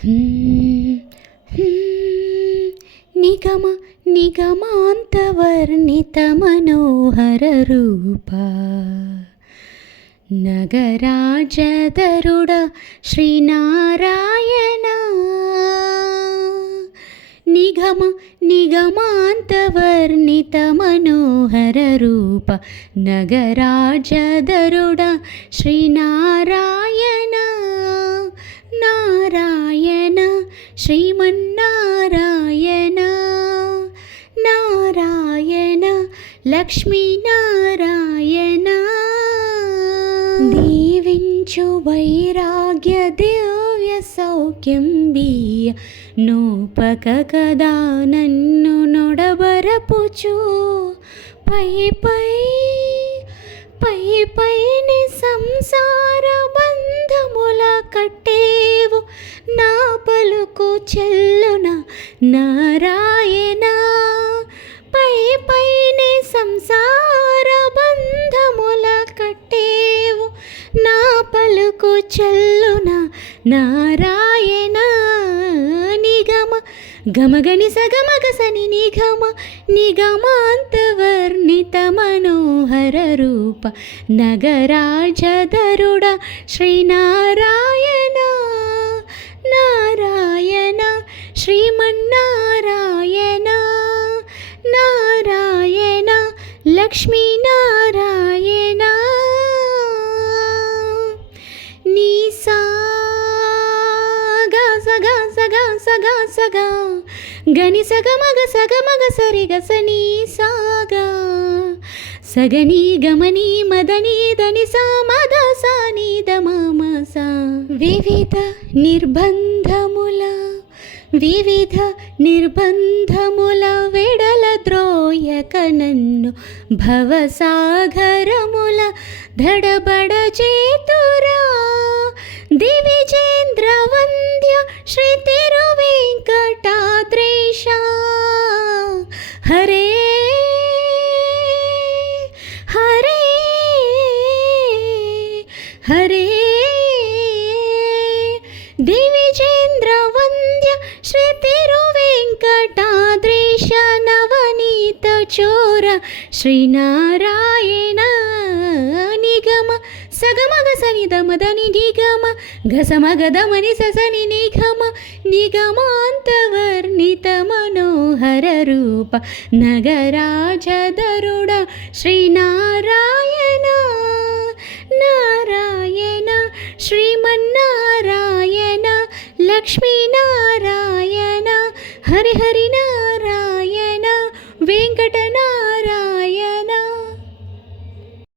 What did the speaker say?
హ్మ్, హ్మ్. నిగమ నిగమాంతవర్ణిత మనోహర రూప నగరాజధరుడ శ్రీనారాయణ నిగమ నిగమాంతవర్ణిత మనోహర రూప నగరాజధరుడ శ్రీనారాయణ నారాయణ శ్రీమన్నారాయణ నారాయణ లక్ష్మీనారాయణ దీవించు వైరాగ్య దివ్య సౌఖ్యం బియ్య నోపక కదా నన్ను నొడబరపుచు పై పై పై పైని సంసార బంధముల కట్టేవు నా పలుకు చెల్లున నారాయణ పై పైని సంసార బంధముల కట్టేవు నా పలుకు చెల్లున నారాయణ నిగమ గమగని సగమగ సని నిగమ నిగమాంతవర్ణిత మనోహర రూప నగరాజధరుడ శ్రీనారాయణ నారాయణ శ్రీమన్నారాయణ నారాయణ లక్ష్మీనారాయణ నీ సాగా సగా సగా సగా సగా గని సగమగ సగమగ సరిగ సని సాగా సగని గమని మదని దని సా మద సాని దమస వివిధ నిర్బంధముల వెడల ద్రోయక నన్ను భవసాగరముల ధడబడ చేతురా దివిజేంద్ర వంద్య శ్రీ తిరువేంకటాద్రీశ హరే హరే హరే దివిజేంద్ర వంద్య శ్రీ తిరువేంకటాద్రీశ నవనీత చోర శ్రీనారాయణ నిగమ సగమగ సని దమదని నిగమ గసమగ దమని ససని నిగమ నిగమాంతవర్ణిత మనోహర రూప నగరాజధరుడ శ్రీనారాయణ నారాయణ శ్రీమన్నారాయణ లక్ష్మీనారాయణ హరి హరి